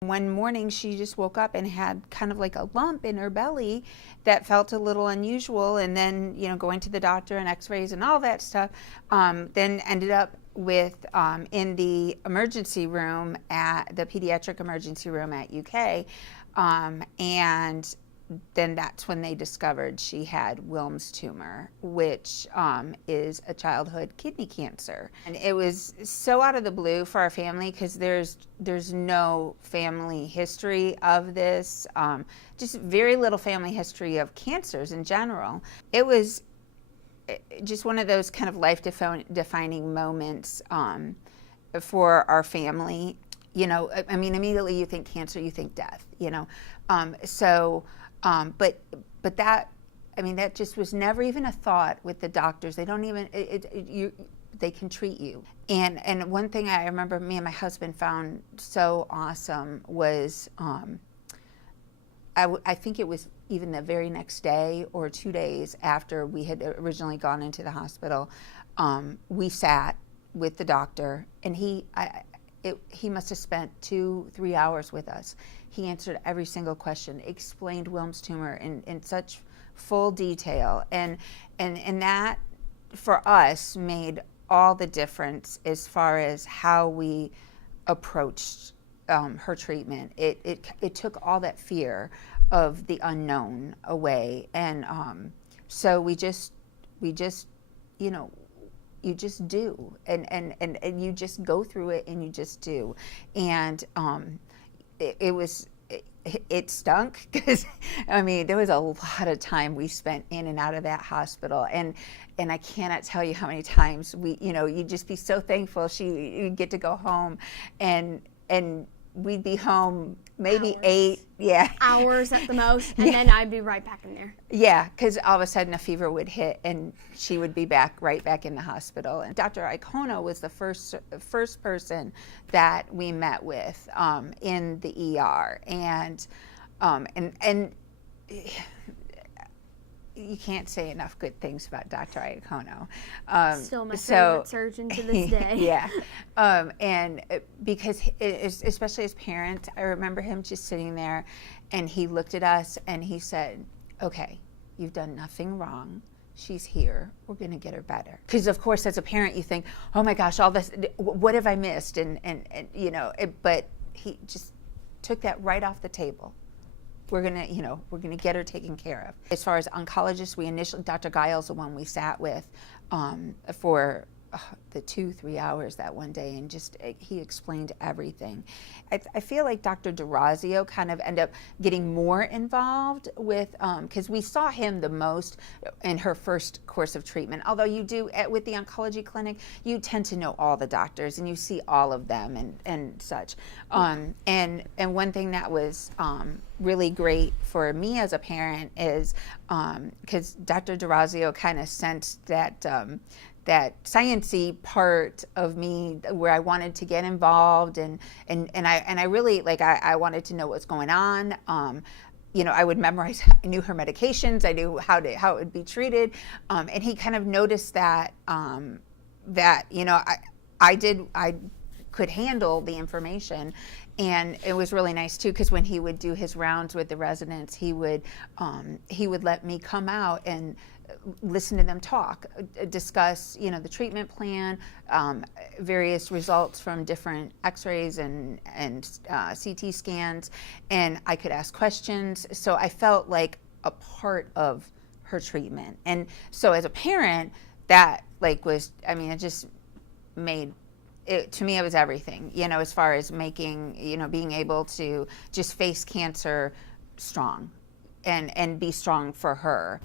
One morning she just woke up and had kind of like a lump in her belly that felt a little unusual, and then going to the doctor and x-rays and all that stuff, then ended up with in the emergency room at the pediatric emergency room at UK, and then that's when they discovered she had Wilms tumor, which is a childhood kidney cancer. And it was so out of the blue for our family because there's no family history of this, just very little family history of cancers in general. It was just one of those kind of life-defining moments for our family. I mean, immediately you think cancer, you think death, but that, I mean, that just was never even a thought with the doctors. They don't even, they can treat you. And one thing I remember me and my husband found so awesome was, I think it was even the very next day or 2 days after we had originally gone into the hospital, we sat with the doctor, and he must have spent 2-3 hours with us. He answered every single question, explained Wilms tumor in such full detail, and that for us made all the difference as far as how we approached her treatment. It took all that fear of the unknown away, and so we just you just do, and you just go through it, and you just do. And it stunk because, I mean, there was a lot of time we spent in and out of that hospital, and I cannot tell you how many times you'd just be so thankful you'd get to go home, and we'd be home maybe hours. 8 hours at the most, and then I'd be right back in there. Yeah, because all of a sudden a fever would hit and she would be right back in the hospital. And Dr. Iacono was the first person that we met with in the ER, and you can't say enough good things about Dr. Iacono. Still my favorite surgeon to this day. Yeah, and because especially as parents, I remember him just sitting there, and he looked at us and he said, "Okay, you've done nothing wrong. She's here. We're going to get her better." Because of course, as a parent, you think, "Oh my gosh, all this. What have I missed?" But he just took that right off the table. We're gonna get her taken care of. As far as oncologists, Dr. Giles, the one we sat with for the 2-3 hours that one day, and he explained everything. I feel like Dr. DeRazio kind of ended up getting more involved with, because we saw him the most in her first course of treatment. Although you do, with the oncology clinic, you tend to know all the doctors and you see all of them and such. And one thing that was really great for me as a parent is, because Dr. DeRazio kind of sensed that sciencey part of me where I wanted to get involved, and I really, like, I wanted to know what's going on. I would memorize, I knew her medications, I knew how it would be treated, and he kind of noticed that I could handle the information. And it was really nice too, because when he would do his rounds with the residents, he would let me come out and listen to them talk, discuss, the treatment plan, various results from different x-rays and CT scans, and I could ask questions. So I felt like a part of her treatment. And so as a parent, that it just made it, to me, it was everything, as far as making, being able to just face cancer strong and be strong for her.